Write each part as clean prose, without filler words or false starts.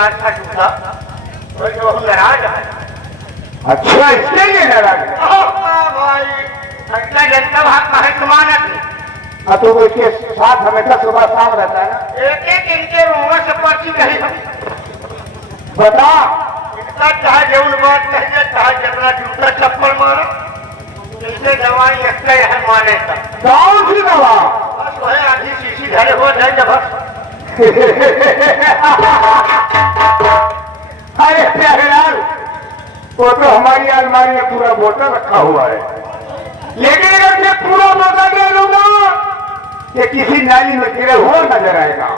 बेकार था झूठा और जो हम नाराज है। अच्छा इसके लिए नाराज है? भाई घंटा जनता भाग मारे समानत तो इसके साथ हमेशा सुबह शाम रहता है ना। एक एक इनके मुंह से पर्ची कही बता इनका चाहे जौन बात कहिए चाहे जितना जूता चप्पल मारो इससे दवाई लगता है माने का कौन सी दवा? बस वही आधी शीशी घरे हो जाए जब अरे प्यारेलाल वो तो हमारी अलमारी में पूरा बोतल रखा हुआ है, लेकिन अगर मैं पूरा बोतल दे लूंगा ये किसी नाली में गिरे हुआ नजर आएगा।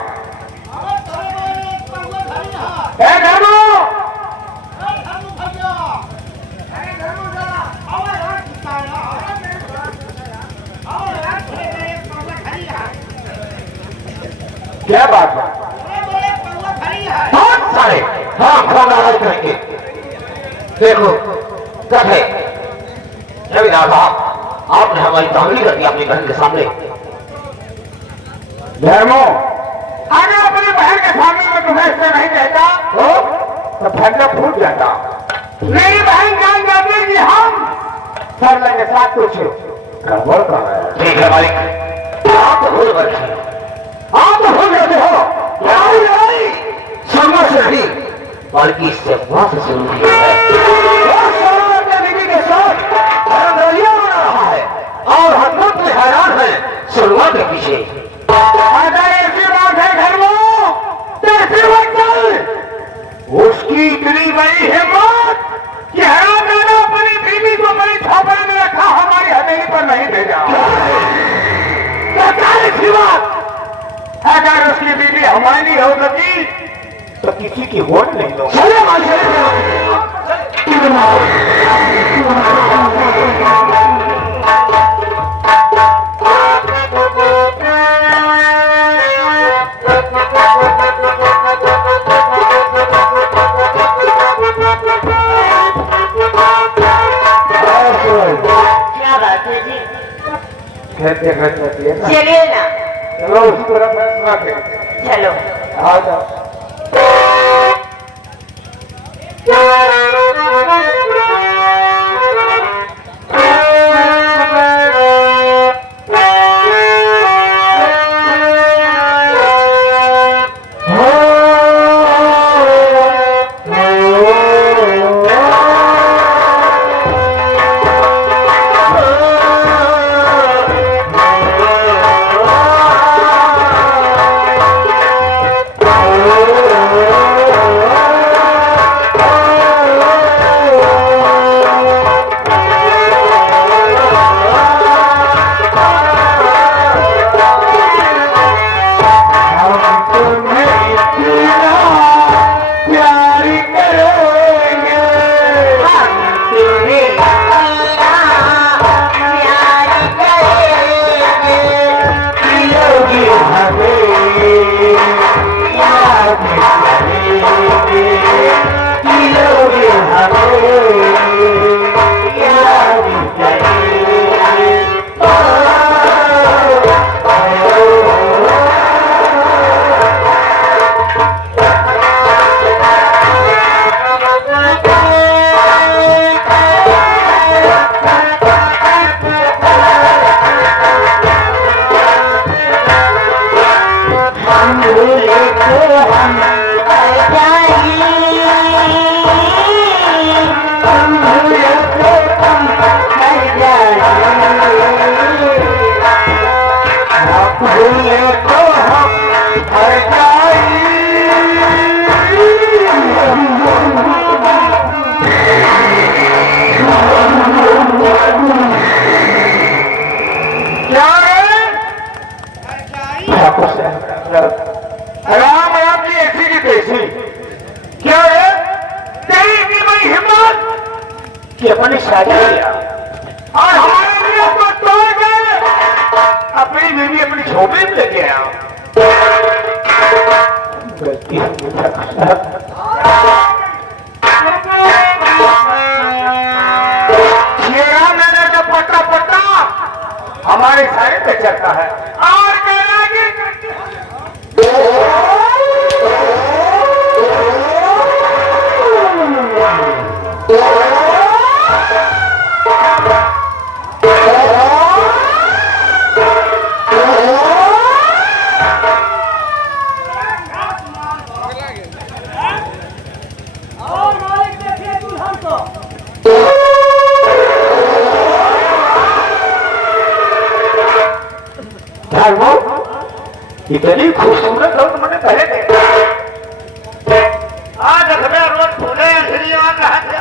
क्या बात है? बहुत सारे हाँ नाराज करेंगे। देखो कहे जमींदार साहब आपने हमारी तांगली कर दी अपनी बहन के सामने। धर्मो अगर अपनी बहन के सामने में तुम्हें इससे नहीं कहता तो फंडा फूट जाता। मेरी बहन जान जाती कि हम सरला के साथ कुछ गड़बड़ कर रहे हैं। ठीक है मालिक आप तो भूल बैठे आप तो भूल जाते हो। सुनना से नहीं बल्कि इससे वहां से शुरू हुई है बीवी के साथ रंगोलियां बना रहा है और हम लोग में हैरान है शुरुआत के पीछे। अगर ऐसी बात है घर में तो ऐसे मत चल। उसकी इतनी बड़ी हिम्मत कि हैरान मैंने अपनी बीवी को बड़ी छापड़ में रखा हमारी हवेली पर नहीं भेजा। ऐसी बात अगर उसकी बीवी हमारी होगी तो किसी की वोट नहीं दो। क्या बात है जी? चलिए चलिए ना। चलो उसी तरह फैसला करें। चलो आ जाओ। राम राम जी ऐसी की तैसी क्या है? तेरी इतनी बड़ी हिम्मत कि अपनी शादी किया और हमारे लिए तो तोड़ गए अपनी बीवी अपनी झोपड़ी में लेके आया। गलती मैंने जो पट्टा पट्टा हमारे साइड पे चलता है और मेरा इतनी खूबसूरत हो तो मैंने पहले देखा। आज अखबे रोज फूले अंधेरी आ रहा थे,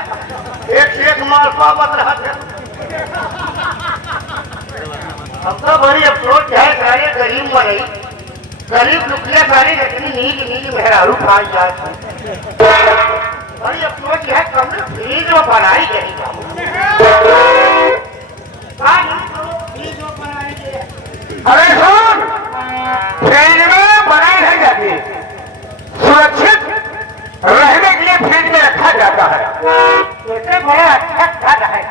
एक से एक मालपा बत रहा थे। हम तो बड़ी अफसोस है सारे गरीब मरई, गरीब लुकिया सारी इतनी नीच नीच मेहरारू खाई जाए। बड़ी अफसोस है कम फ्रीज में बनाई गई था। अरे सुन, फ्रिज में बनाई नहीं जाती, सुरक्षित रहने के लिए फ्रिज में रखा जाता है। इसे बड़ा अच्छा खाना है।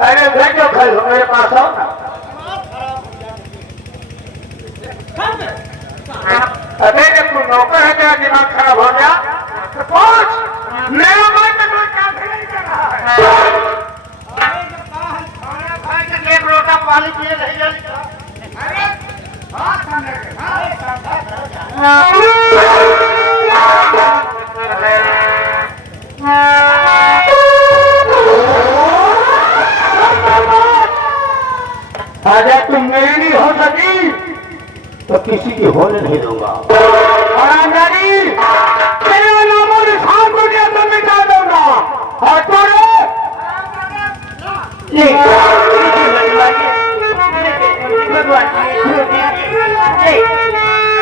अरे भेजो कल मेरे पास आओ ना। अबे जब तू नौकर है तेरा दिमाग खराब हो गया तो पहुंच, मेरा मन में कोई काम नहीं कर रहा है। खाना खाए के एक लोटा पानी पिए नहीं जाने का। अरे बात समझ गए, अगर तुम मेरी नहीं हो सकी तो किसी की होने नहीं दूंगा। और आजादी तेरे नामों निशान को दिया तो मिटा दूंगा। और तोड़े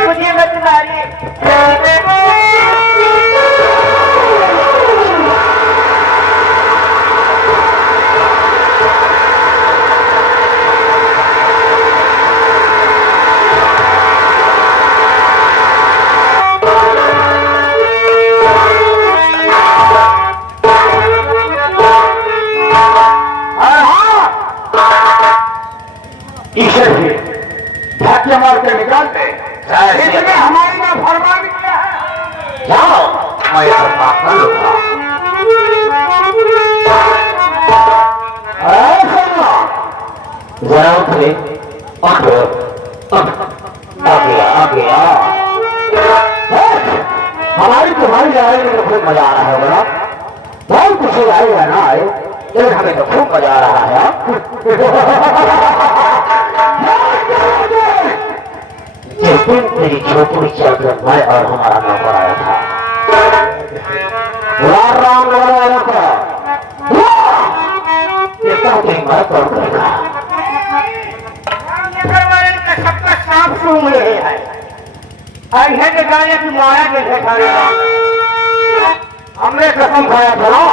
मुझे मत मारिए। ईश्वर भी धक्के मार के निकाल दे। इसने हमारी में फरमान किया है। जाओ, मैं फरमा कर लूंगा। ऐसा ना जरा उठे, आ गया। हमारी तुम्हारी लड़ाई में तो खूब मजा आ रहा है बड़ा। बहुत कुछ आए या ना आए, लेकिन हमें तो खूब मजा आ रहा है। जिस दिन तेरी झोपड़ी चलकर मैं और हमारा नौकर आया था, राम लगाया था, ये तो मैं तोड़ करेगा। सबका सांप सूंघ रहे हैं। ऐसे के गाने की माया जैसे खाने हमने कसम खाया था ना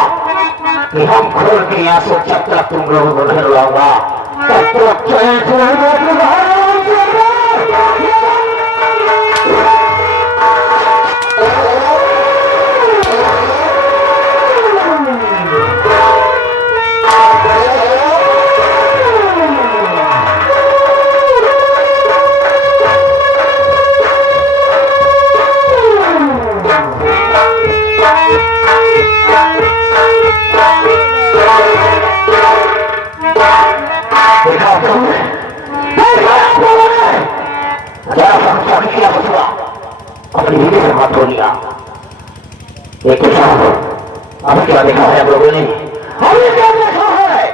कि हम खोल के यहाँ से जब तक तुम लोगों को नहीं रुलाऊंगा तब तक चैन से नहीं बैठूंगा। अपनी बीवी से हाथ धो लिया। एक अभी क्या देखा है हम लोगों ने? हमने क्या देखा है?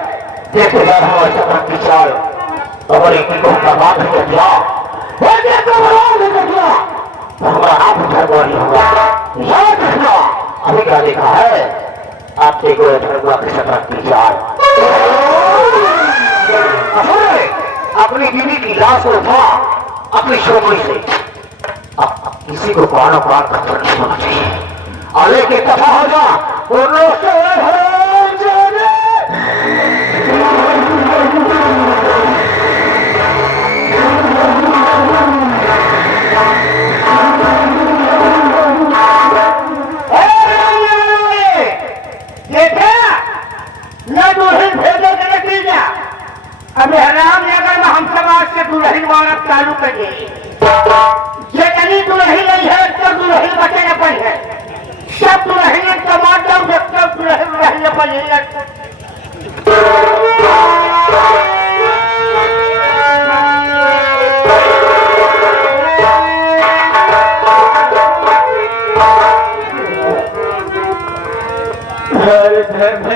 देखते बाद हमारे सपन की चाल और एक को हमका बात नहीं कर दिया, हमारा आप धर्मवानी होगा। याद रखना, अभी क्या देखा है? आप देखो धर्मवा के सपन की चाल। अपनी बीवी की लाश को उठा अपनी झोपड़ी से। अब किसी को प्राण प्राण खतर नहीं होना चाहिए। आले के दफा हो जा अभी हराम नगर में हम समाज से दुल्हन वाला चालू करिए। जितनी दुल्हन नहीं है तो दुल्हन बचे न पड़ी है। सब दुल्हन का मार जाओ जब तक दुल्हन न पड़ी है। धर्म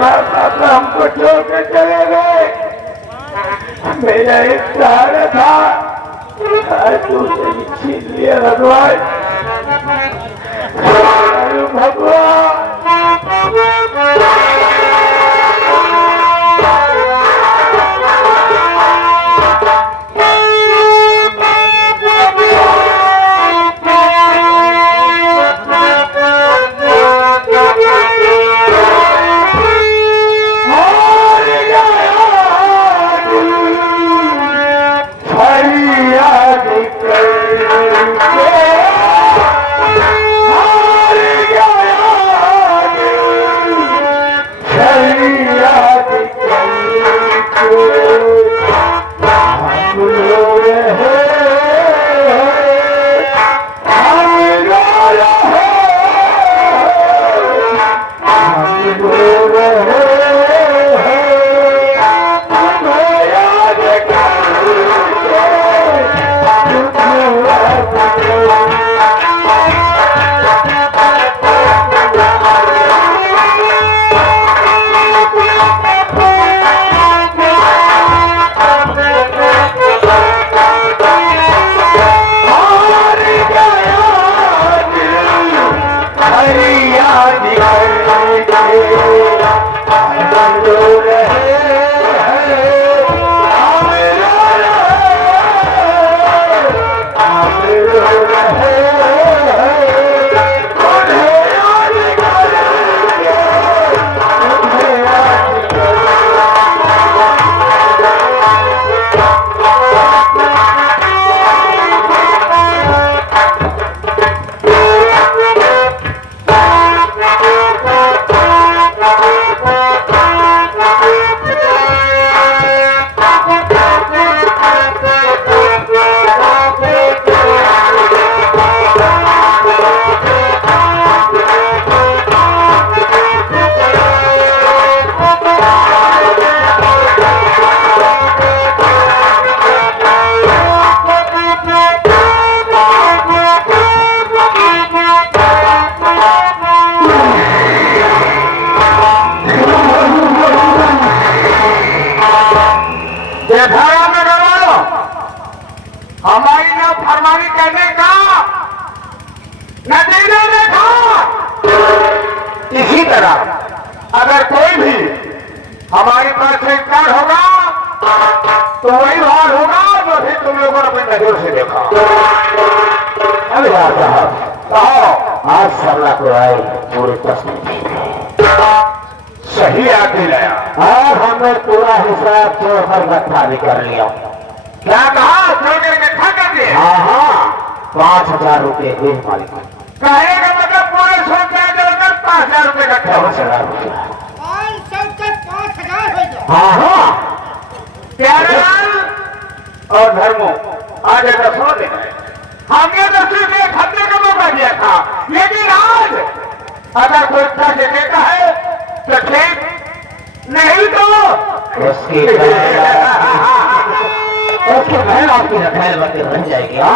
माँ बाप हमको छोड़ के चले गए। मेरा एक सहारा था, आज तुमसे भी छीन लिया भगवान। भगवान हमारी ना फरमानी करने का नतीजा देखा। इसी तरह अगर कोई भी हमारे पास एक कार्ड होगा तो वही वार होगा जो भी तुम लोगों ने अपनी नजर से देखा। अरे यार साहब, आज सरला को आए पूरे तस्वीर सही आके लाया। आज हमने पूरा हिसाब जो हर गठा भी कर लिया। क्या कहा? जोड़कर इकट्ठा कर दिए। हाँ, 5,000 रुपये एक मालिक कहेगा मतलब पूरे 100 जोड़कर 5,000 रुपये इकट्ठा हो सका। 5,000 हो जाए। हाँ, प्यारेलाल और धर्मो आज ऐसा सुनो दे। हमने तो सिर्फ एक हफ्ते का मौका दिया था, लेकिन आज अगर कोई इतना देता है तो ठीक, नहीं तो उसकी बहन आपकी रखेल बन रह जाएगी। आओ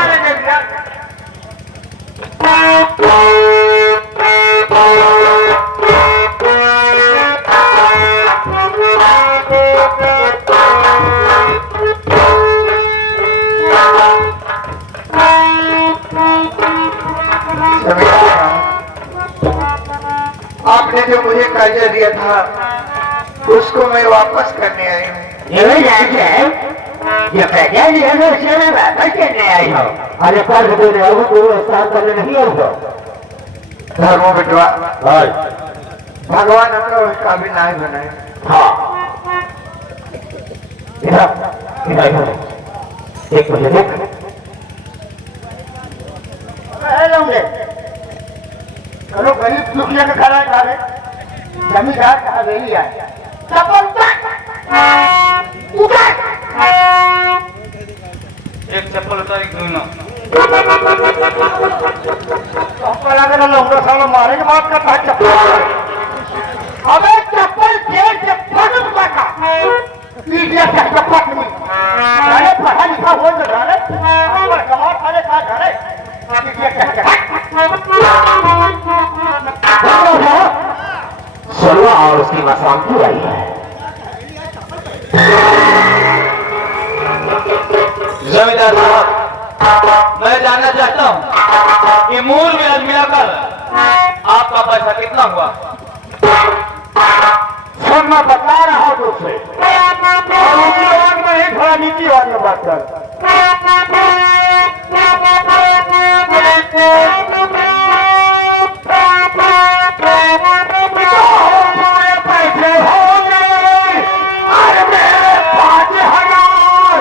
आने के लिए। आपने जो मुझे कर्जा दिया था उसको मैं वापस करने आई हूँ। ये पैसा लिया ना, उससे मैं वापस करने आई हूँ। अरे कर्ज देने आओ तो स्थान करने नहीं आओ। धर्मो बिटवा भगवान हमने उस काबिल नहीं बनाए। हाँ, एक मुझे देख। करो गरीब दुखिया के खड़ा खा रहे, जमींदार कहा गई है चप्पल उतार। एक चप्पल उतारी क्यों ना? चप्पल अगर लौंडा साला मारे के बात करता है चप्पल। अबे चप्पल जेल से फट पका पीटिया का चप्पल में अरे पढ़ा लिखा हो तो जाने और कमाल खाने खा जाने पीटिया का शांति में शांति आई है। जमींदार साहब, मैं जानना चाहता हूँ कि मूल ब्याज मिलाकर आपका पैसा कितना हुआ? सुन, मैं बता रहा हूँ तुझसे, और ऊंची आवाज में नहीं, थोड़ा नीची आवाज में बात कर। पैसे हो गए, अरे मेरे 5,000,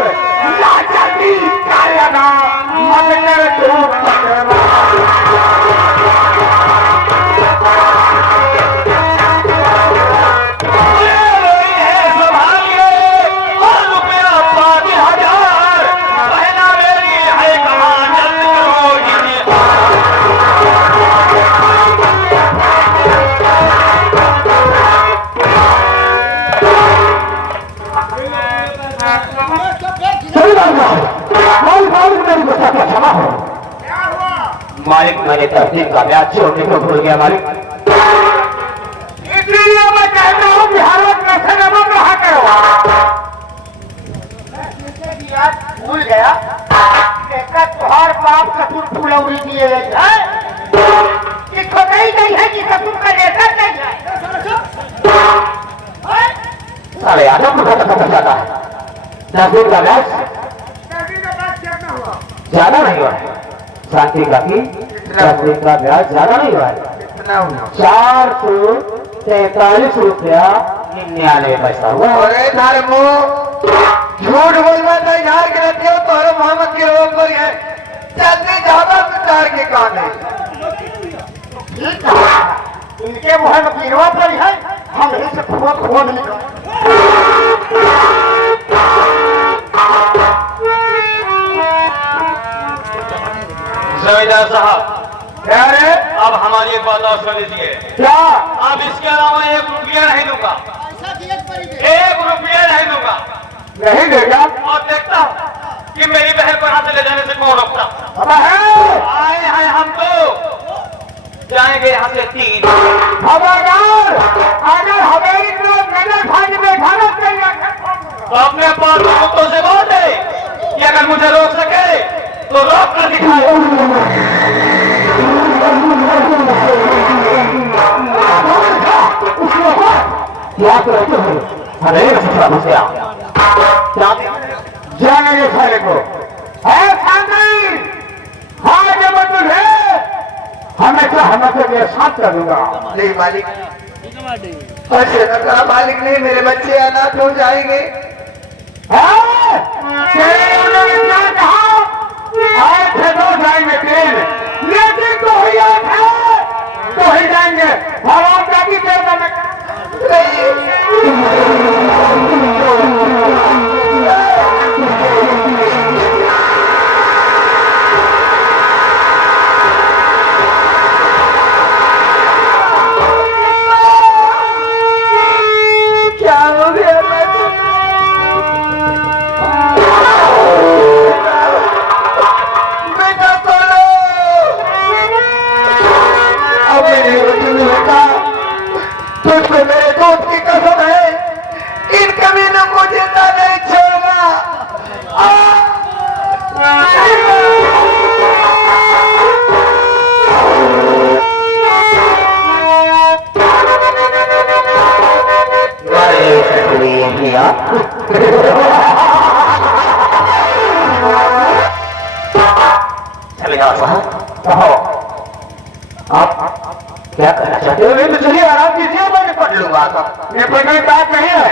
या जल्दी कर लेना, मत कर झूठ पकड़ना। मालिक, मैंने तहसील का ब्याज छोड़ने को भूल गया मालिक। इसलिए मैं कहता हूँ बिहार कैसे न बन रहा करो। भूल गया तुहार बाप ससुर फुलौरी दिए है, गई है कि ससुर का जैसा नहीं है। साढ़े 8 को खत्म जाता है। तहसील का ब्याज ज्यादा नहीं हुआ है, शांति का की तहसील का ब्याज ज्यादा नहीं हुआ है। 443 रुपया 99 पैसा हुआ। अरे धर्मो, झूठ बोलना तो यार के रहती हो, तोहरे मोहम्मद के रोग पर है, जल्दी ज्यादा विचार के काम है। इनके मुहे में गिरवा पर है, हम यही से खोद निकल। जमींदार साहब, क्या रे? अब हमारी एक बात और सुन लीजिए। क्या? अब इसके अलावा 1 रुपया नहीं दूंगा, 1 रुपया नहीं दूंगा। नहीं देगा? और देखता हूँ कि मेरी बहन को यहाँ से ले जाने से कौन रोकता। अब है आए हैं हम तो जाएंगे यहाँ से 3। अगर हमें नजर भाग बैठाना चाहिए तो अपने पास दोस्तों से बोल दे कि अगर मुझे रोक सके तो रोक कर दिखाए। क्या करते हो? अरे ससुरा घुसे आओ। जाने सारे को है शांति। हाँ, जब तुझे हमेशा हमेशा साथ कर दूंगा। नहीं मालिक, ऐसे न कहा मालिक, नहीं, मेरे बच्चे अनाथ हो जाएंगे। क्या कहा? आए थे तो जाएंगे 3, लेकिन तो ही आए थे तो ही जाएंगे। भगवान का की क्या हो गया? बेटा बोलो, अब तुझको मेरे दोस्त की कसम है, इन कमीनों को जिंदा नहीं छोड़ना। चले जाओ साहब, कहो आप क्या कहना चाहते हो? तो चलिए आराम कीजिए, मैं निपट लूंगा। निपटने की बात नहीं है,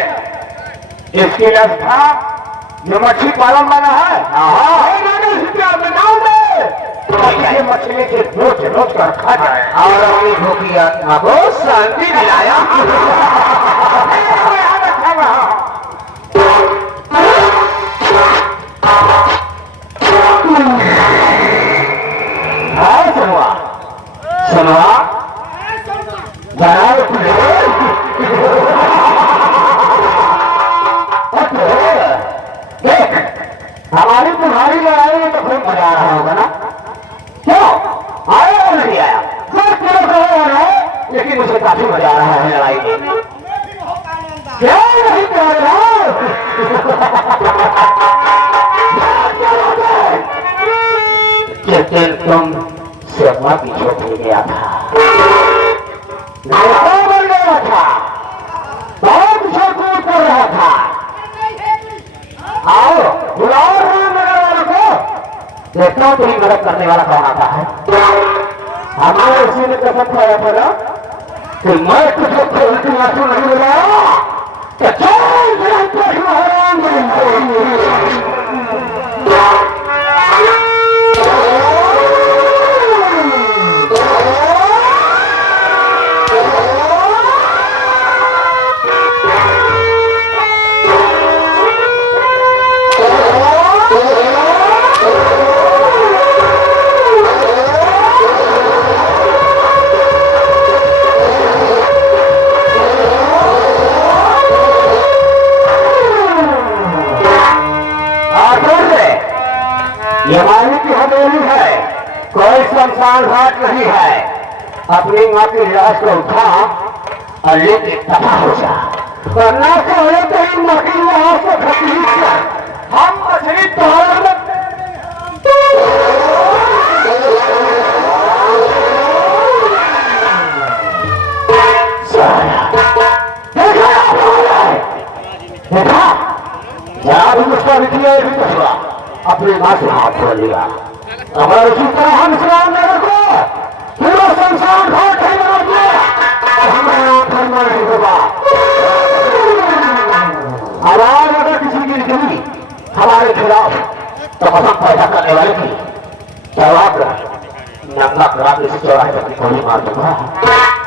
इसकी व्यवस्था जो मछली पालन वाला है, ये मछली से नोच नोच कर खा जाए और अपनी भूखी आत्मा को शांति दिलाया। सुनवा देख, हमारी तुम्हारी लड़ाई में तो खूब मजा आ रहा होगा ना? क्यों आया और नहीं आया? लेकिन मुझे काफी मजा आ रहा है लड़ाई में। क्या नहीं कर रहा जिस दिन तुम सेवा पीछे फिर गया था लड़का बन गया था बहुत कूद कर रहा था। आओ बुलाओ रामनगर वालों को देखता हूँ तुम्हें मदद करने वाला कौन आता है। हमने उसी ने कसम खाया था ना कि मैं तुझे कोई आंसू नहीं मिलाया तो चल ये मानी की हवेली है, कोई शमशान घाट नहीं है। अपनी माँ की लाश को उठा और लेके तबाह हो जा वरना पहले तो इन माँ की लाश को खतीज कर हम मछली तोड़ देखा जहाँ भी उसका विधिया भी कसवा अपनी माँ से हाथ धो लिया। अगर उसी तरह हम रामनगर को पूरा संसार घाट नहीं बना दिया तो हमें करना नहीं होगा। आवाज अगर किसी की निकली हमारे खिलाफ तो कसम पैदा करने वाले की जवाब नंगा करा के इसे चौराहे तक गोली मार दूंगा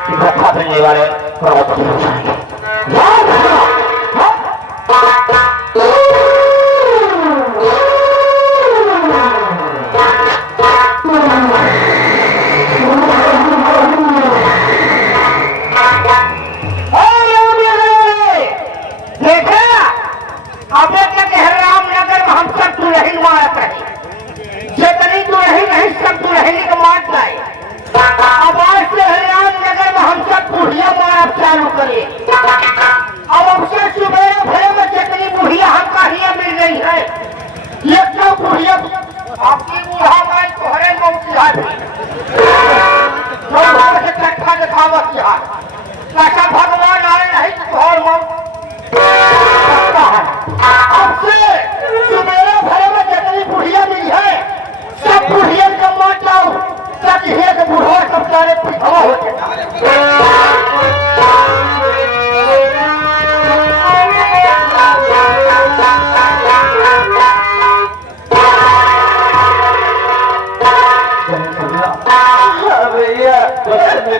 कि धोखा देने वाले पर्वत हो जाएंगे। याद रखना भगवान आए नहीं तो घर अब से सुबेरे भरे में जितनी बुढ़िया मिली है सब बुढ़िया का मार जाओ सब बुढ़वा सब सारे पिछवा हो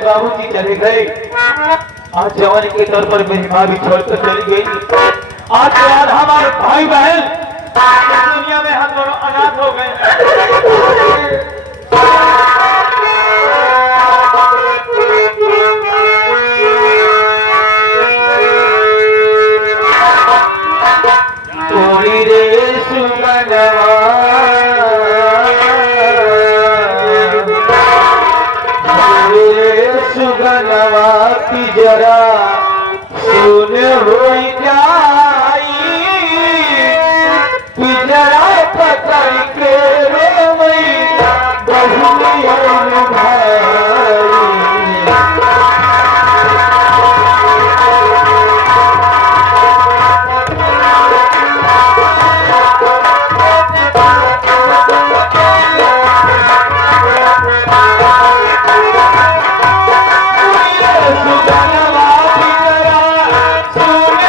बाबू जी चले गए। आज जवानी के तौर पर मेरी माँ भी छोड़कर चली गई। आज के बाद हमारे भाई बहन दुनिया में हम दोनों अनाथ हो गए। थोड़ी रे सुगनवा सुगनवा की जरा सुन हो जाई जरा पकड़ के रोई बहु भाई। सुगनवा की जरा सुन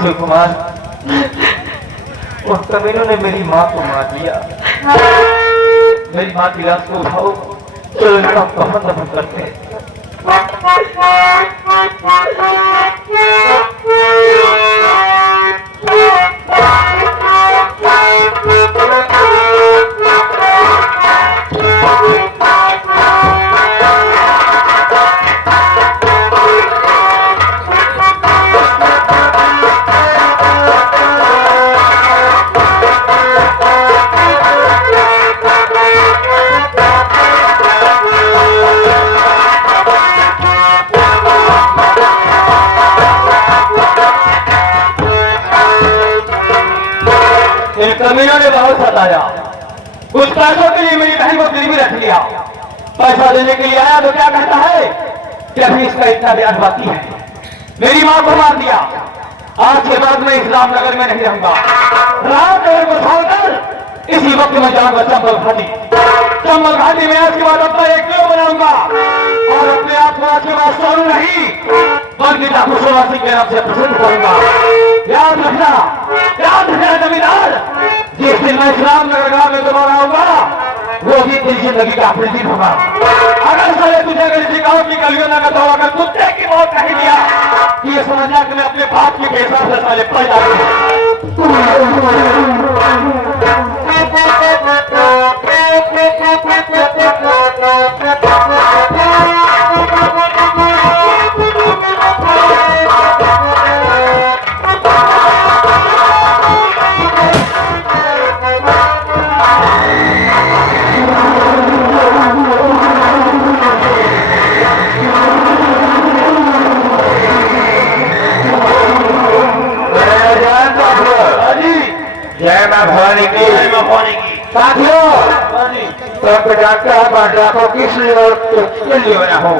शिव कुमार, उन कमीनों ने मेरी माँ को मार दिया। मेरी माँ की लाश को उठाओ, चलो इनका कफन दफन करते हैं। इन कमीनों ने बहुत सताया। कुछ पैसों के लिए मेरी बहन को गिरवी रख लिया। पैसा देने के लिए आया तो क्या कहता है कि अभी इसका इतना ब्याज बाकी है। मेरी मां को मार दिया। आज के बाद मैं इस रामनगर में नहीं रहूंगा। रामनगर को छोड़कर इसी वक्त में जाऊंगा चंबल घाटी। चंबल घाटी में आज के बाद अपना एक किलो बनाऊंगा और अपने आप को आज के बाद सोनू नहीं बल्कि ठाकुर सोना सिंह के नाम से प्रसिद्ध करूंगा। याद रखना जमींदार, जिस दिन मैं रामनगर गांव में दोबारा आऊंगा वो भी तेरी जिंदगी का आखिरी दिन होगा। अगर साले तुझे अगर इसी गांव की गलियों में अगर अगर कुत्ते की मौत नहीं दिया कि ये समझना कि मैं अपने बाप की बेहसाब से साले पैदा जय मां भवानी की। साथियों, तो डॉक्टर है बांटा को किस लिए बना हो,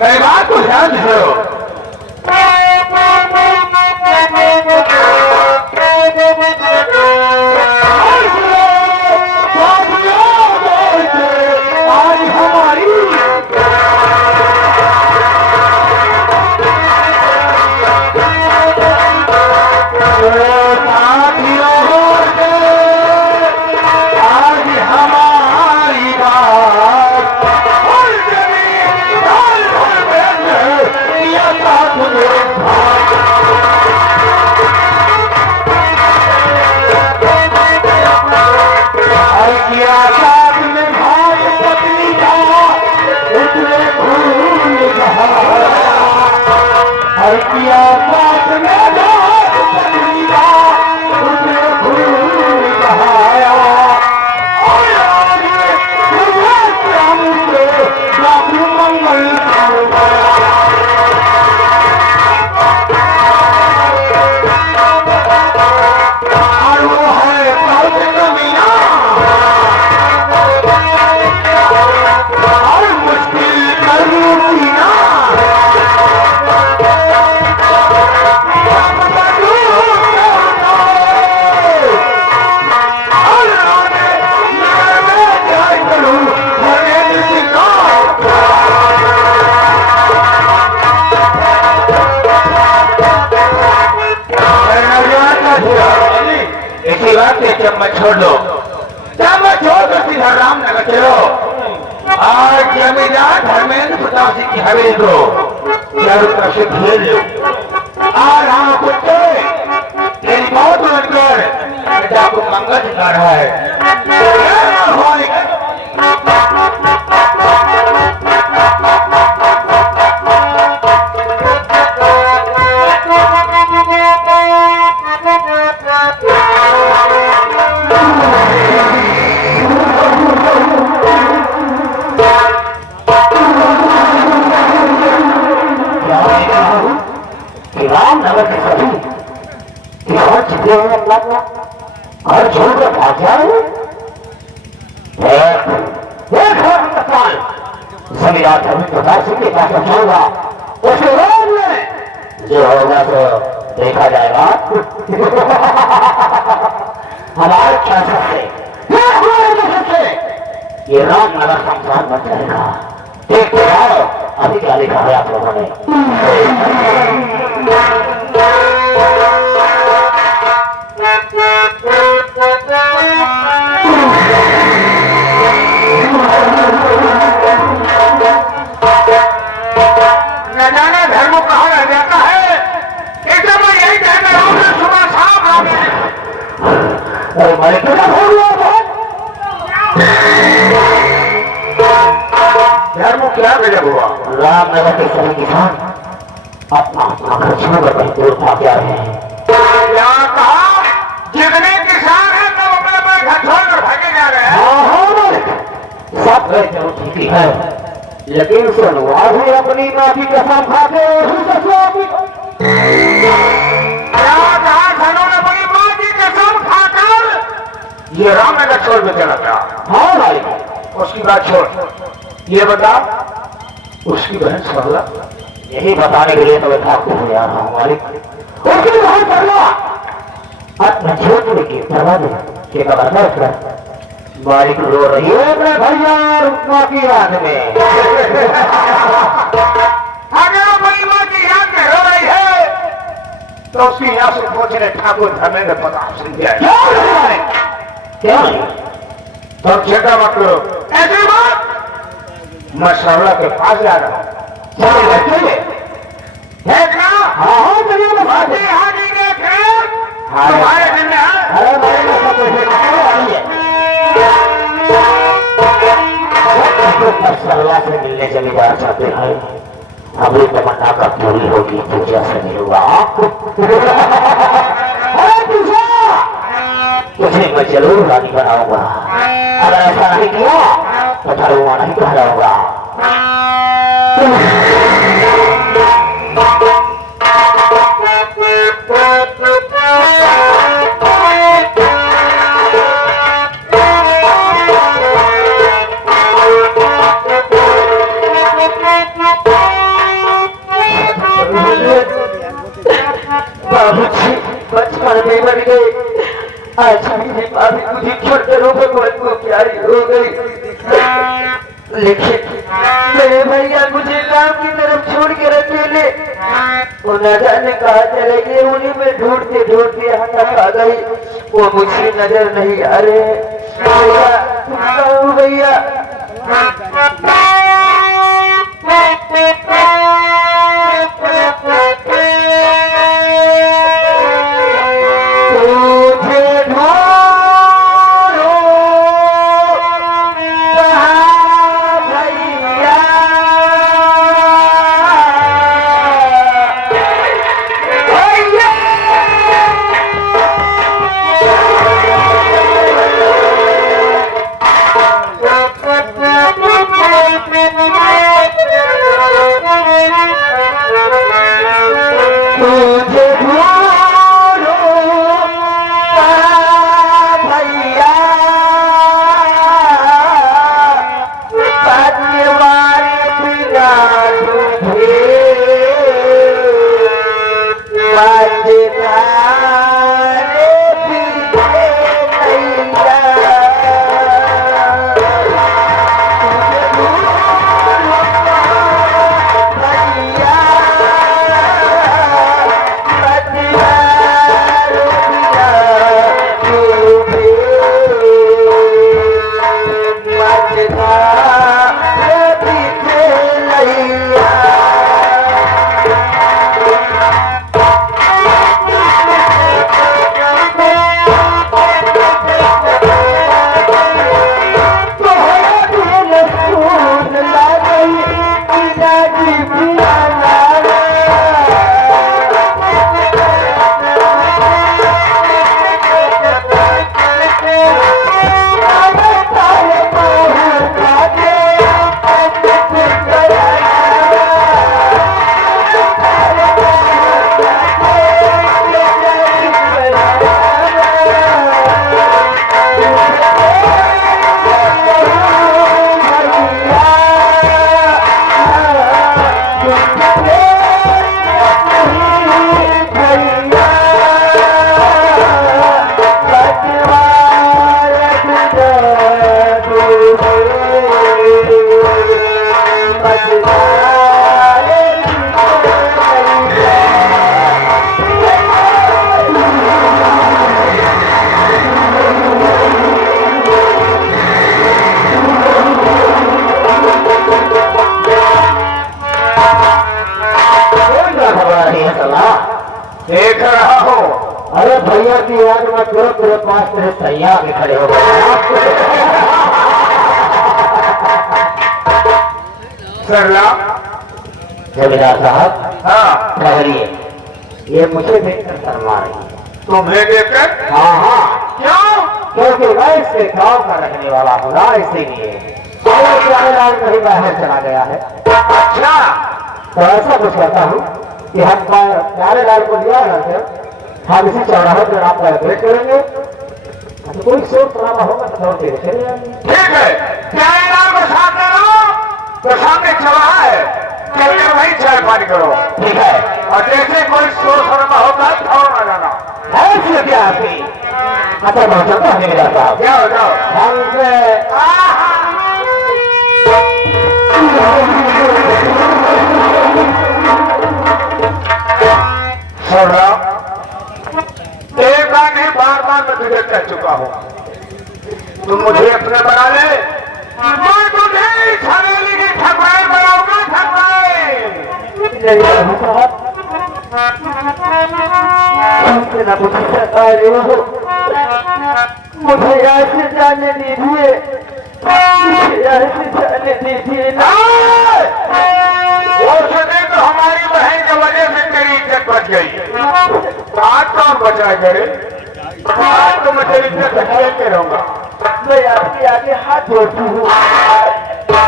मेरी बात को ध्यान दो। आज हमारी चम्मच छोड़ दो, चम्मच छोड़ दो, सीधा रामनगर चलो। आज जमींदार धर्मेंद्र प्रताप सिंह की हवेली को चारों तरफ से घेर लो। आज हम कुत्ते तेरी मौत बनकर बेटा को मंगल दिखा रहा है। रामनगर के सभी और छोड़कर भाग जाए। जमींदार धर्मेंद्र प्रताप सिंह के पास होगा, उसके बाद में जो होगा तो देखा जाएगा। हमारे ख्याल से ये रामनगर संसार बन जाएगा। देखते आओ अभी क्या लिखा है आप लोगों ने। रह जाता है। इसे मैं यही कहने रहा हूँ कि सुबह शाम अरे मालिक क्या हो गया धर्म क्या गजब हुआ। रामनगर के सभी किसान अपना अपना घर छोड़कर कहीं दूर भाग जा रहे हैं। क्या कहा? जितने किसान हैं सब अपने अपने घर छोड़कर भागे जा रहे हैं। हाँ हाँ मालिक, सब गए चलो ठीक है, लेकिन सलवार भी अपनी माँ की कसम खा के क्या कहा? धनों ने बड़ी माँ की कसम खाकर ये रामनगर छोड़ के चला गया। हाँ मालिक, उसकी बात छोड़, ये बता उसकी बहन सरला। यही बताने के लिए तो मैं भागते हुए आ रहा हूँ मालिक। उसकी बहन सरला अपना छोटे की दरवाजे के बगल कर मालिक रो रही है अपने भैया रुकमा की याद में। अगर वो बड़ी माँ की याद में रो रही है तो उसकी यहाँ से पहुंचने ठाकुर धर्मेंद्र प्रताप सिंह जाए। क्या नहीं? तुम चिंता मत करो, ऐसी बात मैं सरला के पास जा रहा हूँ। चलिए बच्चे, देखना हाँ हाँ चलिए मैं भाग हाथी हाथी देख रहे तुम्हारे घर में है। अरे मेरे में सब कुछ है। सरला से मिलने चले जा चाहते हैं, अभी तमन्ना का पूरी होगी पूजा से मिलूंगा। अरे पूजा तुझे मैं जरूर रानी बनाऊंगा, अगर ऐसा नहीं किया तो धरुआ नहीं कहलाऊंगा। बाबूजी बचपन में मर गए, आज मेरी भाभी मुझे छोड़कर भगवान को प्यारी हो गई, लेकिन मेरे भैया मुझे गांव की तरफ छोड़ के अकेले वो न जाने कहा चले गए। उन्हीं में ढूंढते ढूंढते यहाँ तक आ गई, वो मुझे नजर नहीं आ रहे। भैया भैया की याद में तुरंत पास तेरे सैया के खड़े हो गए। सरला जमींदार साहब, हाँ ठहरिए, ये मुझे देखकर शर्मा रही है। तुम्हें देखकर? हाँ हाँ, क्यों? क्योंकि मैं इसके गांव का रहने वाला हूँ ना, इसीलिए प्यारेलाल कहीं बाहर चला गया है। अच्छा, तो ऐसा कुछ करता हूँ कि हम प्यारेलाल को लिया करके हम इसी चौराहे पर आपका वेट करेंगे, तो कोई शोर शराबा होगा तो दौड़ते हुए चले जाएंगे। ठीक है, प्यारेलाल को साथ ले लो, तो सामने चौराहा है, चलने वहीं चाय पानी करो। ठीक है, और जैसे कोई शोर शराबा होता है फौरन आ जाना। ऐसे क्या आपकी? अच्छा मैं चलता हूँ मेरा साहब। जाओ जाओ। हमसे सुन रहा, एक बार नहीं बार बार मैं तुझे कह चुका हूँ, तुम मुझे अपने बना ले, मैं तुझे छवेली की ठकुराई बनाऊंगा, ठकुराई। मुझे ऐसे जाने दीजिए, ऐसे जाने दीजिए ना। वो सके तो हमारी बहन की वजह से तेरी इज्जत बच गई। आज कौन बचा करे? आज तो मैं तेरी इज्जत खेल के रहूंगा। मैं आपके आगे हाथ जोड़ती हूँ,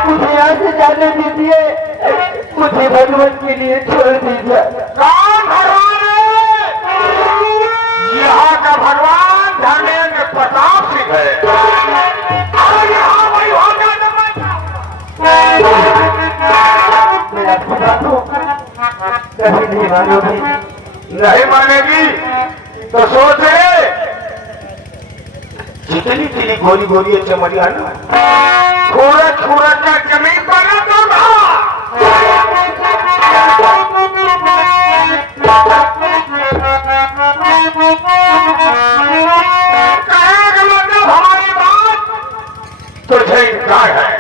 मुझे यहाँ से जाने दीजिए, मुझे भगवान के लिए छोड़ दीजिए। कौन भगवान है? यहाँ का भगवान धर्मेंद्र प्रताप सिंह है। और यहाँ वही हो गया तो मैं आपको बात हूँ, कभी नहीं मानोगी। नहीं मानेगी तो सोच ले, जितनी तेरी गोली गोली है चमड़िया ना, थोड़ा थोड़ा का जमीन पर दूंगा। कहेगा मतलब हमारी बात तुझे इनकार है,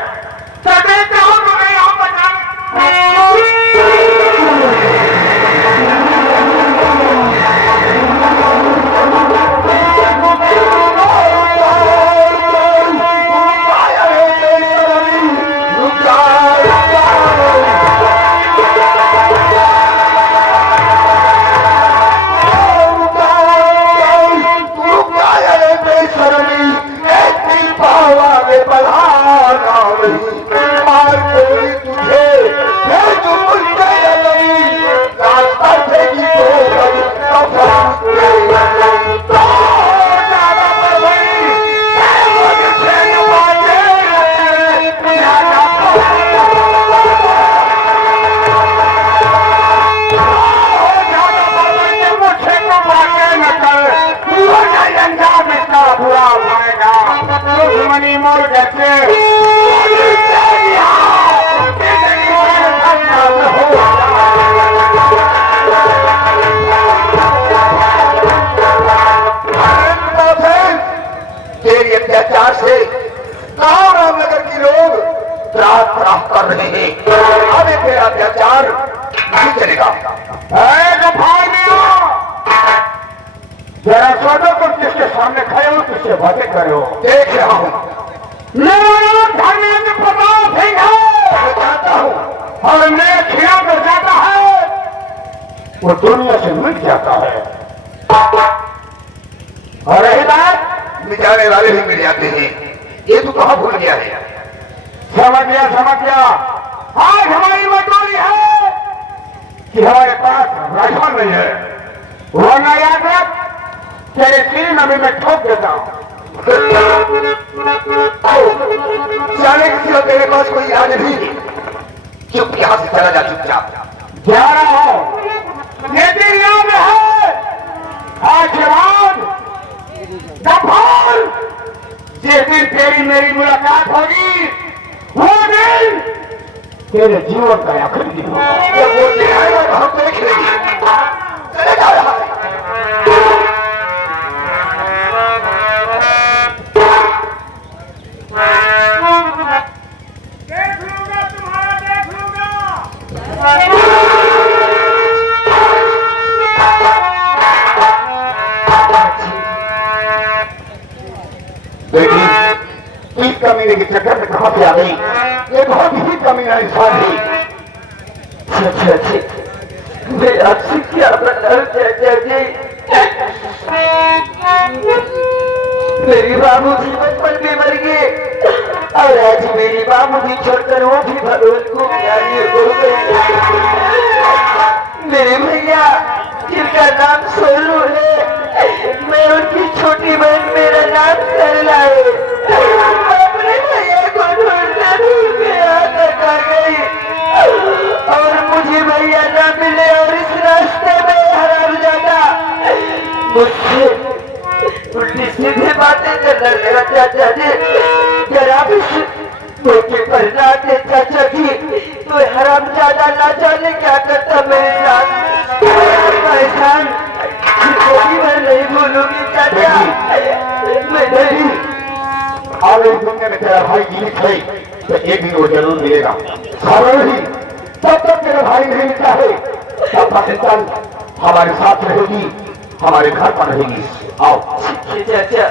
तो देखते हो तुम्हें यहाँ बचा। दुश्मनी मोर कहते तेरी अत्याचार से गांव रामनगर के लोग त्राह त्राह कर रहे हैं। अब ये तेरा अत्याचार नहीं चलेगा। जरा सोचो तुम किसके सामने खड़े हो, किससे बातें करे हो। देख रहा हूँ, मेरा नाम धर्मेंद्र प्रताप सिंह है। मैं चाहता हूँ और मेरे खिलाफ जो जाता है वो दुनिया से मिट जाता है, और रही बात मिटाने वाले भी मिल जाते हैं। ये तो कहाँ भूल गया है? समझ गया समझ गया। आज हमारी मजबूरी है कि हमारे पास राजमन नहीं है, वरना याद रख तेरे सिर में मैं ठोक देता हूँ। जाने किसी को तेरे पास कोई याद नहीं, चुप यहाँ से चला जा, चुपचाप जा रहा हूँ। यदि याद है आज जवान गफूर, जिस दिन तेरी मेरी मुलाकात होगी वो दिन तेरे जीवन का आखिरी दिन होगा। जब वो दिन आएगा तो हम देख लेंगे। चले जा रहा है। देख लूंगा तुम्हारा, देख लूंगा। कमीने के चक्कर में कहां से आ गई? ये बहुत ही कमीना इंसान है। मैं आपसे क्या बताऊं चाचा जी? मेरी बाबूजी बचपन में मर गए और आज मेरी बाबूजी छोड़कर वो भी भगवान को प्यारी हो गए। मेरे भैया जिनका नाम सोनू है, मैं उनकी छोटी बहन, मेरा नाम सरला है। अपने भैया को ढूंढते ढूंढते यहाँ तक आ गई और मुझे भैया न मिले और इस रास्ते में हरामजादा मुझसे उल्टी सीधी बातें करने लगा। चाचा जी जरा भी मौके पर ना दे चाचा जी, तो हरामजादा ना जाने क्या करता मेरे साथ। परेशान मैं नहीं भूलूंगी चाचा, मैं नहीं। और इस दुनिया में तेरा भाई जीवित है तो एक दिन वो जरूर मिलेगा। खबर नहीं, तब तक तेरा भाई नहीं मिलता है तब तक चल हमारे साथ रहेगी, हमारे घर पर रहेगी। आओ चाचा।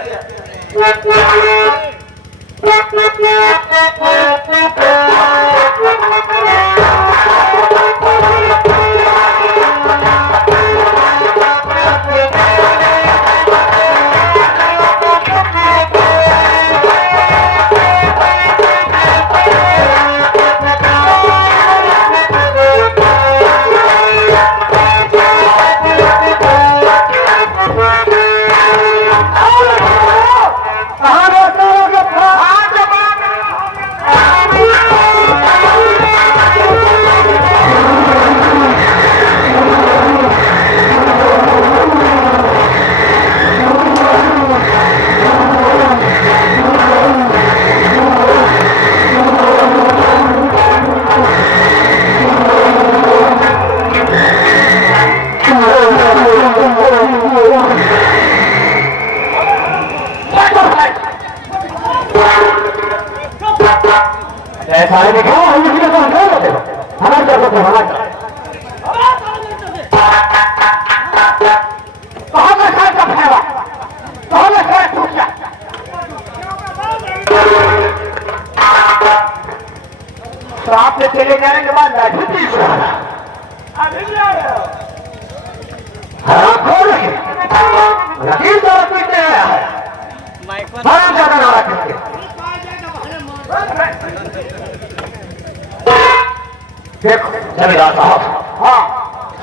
सांप से चले जाने के बाद लाठी तीस रहा लकीर द्वारा पीटने आया है। हराम ज्यादा नारा करके देखो जमींदार साहब, हाँ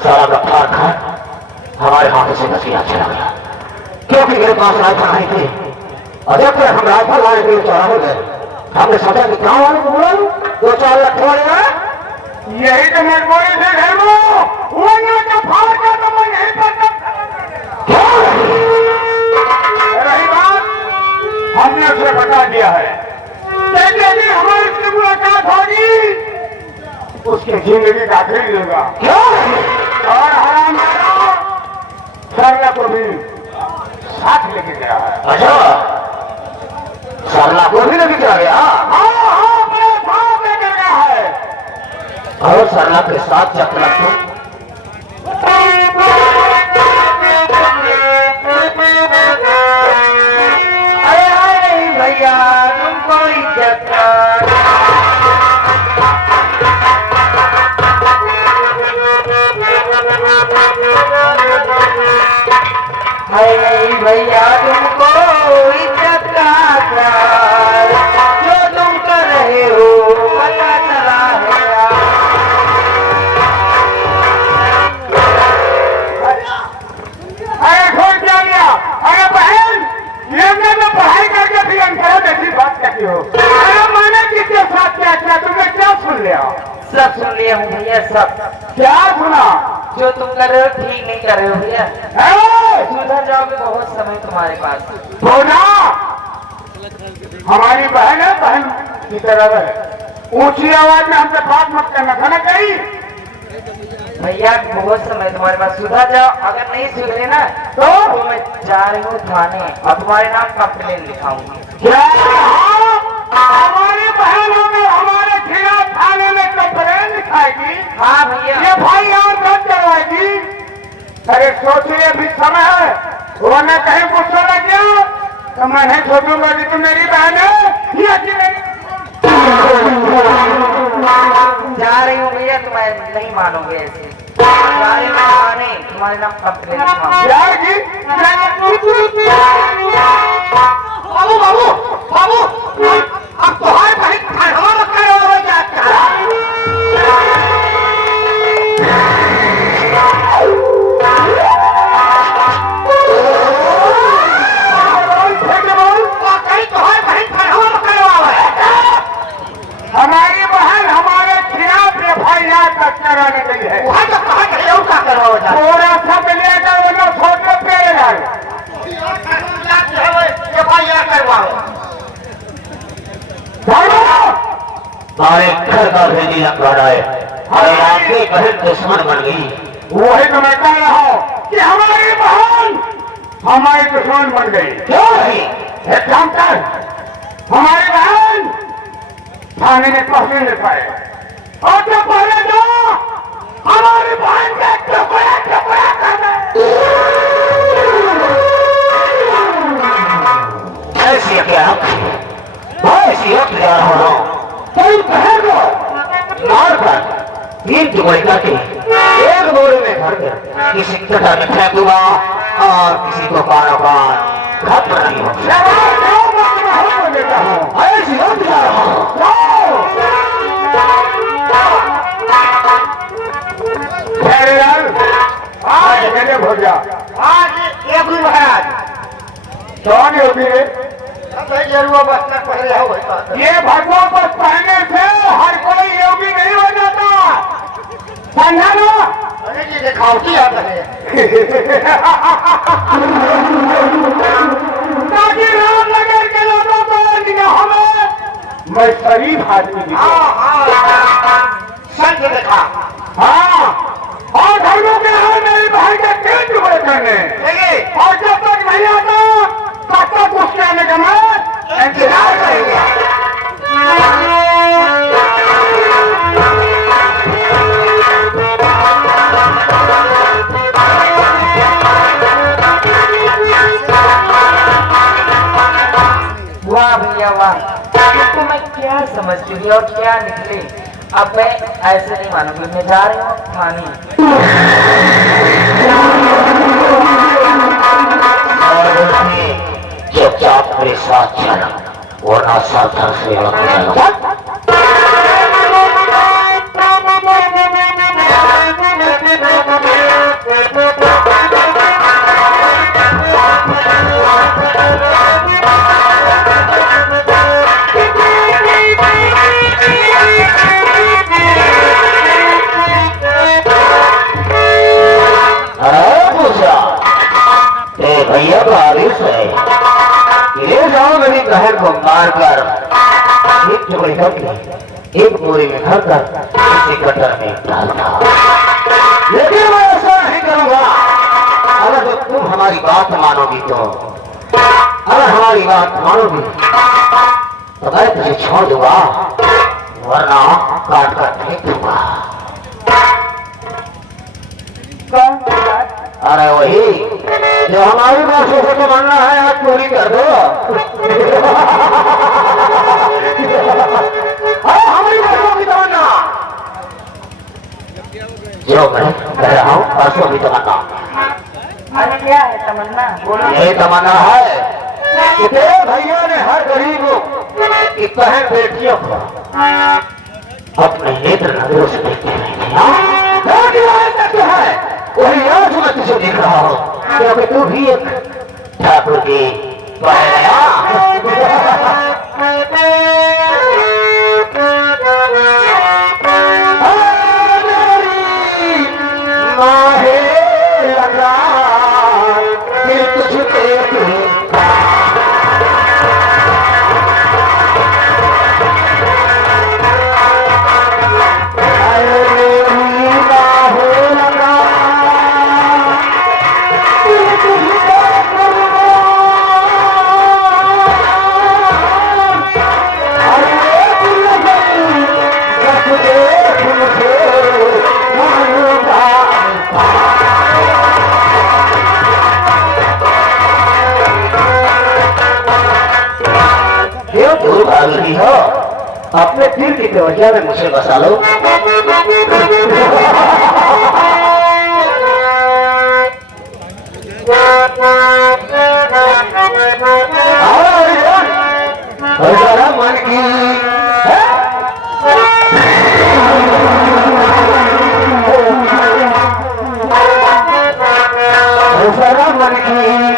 सारा गफ्फार खान हमारे हाथों से नसीहा चला गया क्योंकि मेरे पास राइफल नहीं थी। और जब तक हम राइफल लाने के लिए चौराहे गए हमने सोचा कि गाँव वालों को बुला लो, 2-4 लाख थोड़े यही तो मजबूरी से घर रही बात हमने उसे बता दिया है। जैसे भी हमारी उससे मुलाकात होगी उसकी जिंदगी का आखिरी होगा। और हराम सरला को भी साथ लेके गया है। अच्छा सरला को भी लेके चला गया? हाँ अपने साथ लेकर गया है। और सरला के साथ चक्रा को भैया तुमको इज्जत भैया तुमको इज्जत का जो तुम कर रहे हो पता चला है। अरे खोल क्या गया? अरे बहन ये मैं पढ़ाई करके फिर अंकल ऐसी बात कहती हो? अरे मैंने किसके साथ क्या किया तुमने क्या सुन लिया? सब सुन लिया हूँ भैया, सब। क्या सुना? जो तुम कर रहे हो ठीक नहीं कर रहे हो भैया। सुधर जाओगे, बहुत समय तुम्हारे पास। बोला हमारी बहन है, बहन की तरह है। ऊंची आवाज में हमसे बात मत करना, खाना चाहिए भैया। बहुत समय तुम्हारे पास, सुधर जाओ। अगर नहीं सुधरे ना तो मैं जा रही हूँ थाने और तुम्हारे नाम कंप्लेन लिखाऊंगी। क्या हमारी बहनों में हमारे खिलाफ थाने में कंप्लेन लिखाएगी? हाँ भैया। ये भाई और दर्ज करवाएगी? अरे सोचिए अभी समय है, वरना कहीं गुस्सा लग गया तो मैं नहीं सोचूंगा कि तुम मेरी बहन है। ये कि नहीं? जा रही हूँ भैया, तो मैं नहीं मानोगे ऐसे। जा रही हूँ माने, तुम्हारे नाम कंप्लेन जाएगी? बाबू बाबू बाबू, अब तुम्हारे बहन खड़वा रखा हो जाता हमारी बहन हमारे खिलाफ FIR दर्ज कराने गई है। वहाँ तो कहा गया उसका करवाओ जा। पूरा सब लेकर वो लोग फोटो पे जाए। FIR करवाओ। हमारे घर का भेदी लंकाड़ा है, हमारे आपकी बहन दुश्मन बन गई। वही तो मैं कह रहा हूँ कि हमारी बहन हमारी दुश्मन बन गई। क्यों नहीं? एक काम कर, हमारी बहन थाने में पहुंच नहीं पाए और तो पहले जो हमारी बहन के टुकड़ा टुकड़ा कर दे। ऐसी क्या ऐसी जा रहा हूँ तेरी बहन को मार कर तीन टुकड़े करके एक बोरे में भर कर किसी कटर में फेंक दूंगा और किसी को पारो पार खत्म नहीं होगा। ऐसी जा रहा हूँ। आज मैंने भोजा आज ये गुरु महाराज कौन होगी रे? जरूर बसना पहले हो गई। ये भगवा पर पहने से हर कोई योगी नहीं हो जाता, समझा लो? अरे जी दिखावटी आता है। ताकि राम नगर के लोगों को निगाहों में मैं शरीफ आदमी दिखूं। संत देखा। हाँ, और धर्मों के लिए मेरी बहन के 3 टुकड़े करने, देखिए और जब तक नहीं आता तब तक उसके आने का मैं इंतजार करेंगे। वाह भैया वाह, तो मैं क्या समझती थी और क्या निकली। अब मैं ऐसे नहीं मानूंगी, मैं जा रही हूँ थाने। चुपचाप मेरे साथ चला वरना सावधान से होगा। भैया का आदेश है, ले जाओ मेरी बहन को मारकर एक टुकड़े करके एक बोरे में भर कर किसी गटर में डालना। लेकिन मैं ऐसा नहीं करूंगा। अगर तो तुम हमारी बात मानोगी तो, अगर हमारी बात मानोगी तो मैं तुझे छोड़ दूंगा, वरना काट कर फेंक दूंगा। अरे वही जो हमारी बातों को तो मानना है, आज पूरी कर दो। हमारी बातों की तमन्ना जो मैं कह रहा हूँ, परसों की तमन्ना। अरे क्या है तमन्ना, बोलो। ये तमन्ना है कि तेरे भैया ने हर गरीब की बहन बेटियों को अपने नेत्र नजरों से देखते हैं। वही आज मैं तुझे देख रहा हूँ, क्योंकि तू भी एक ठाकुर की बहन भाग रही हो, अपने दिल की दरवाजा में मुझे बसा लो। जरा मन की जरा मन की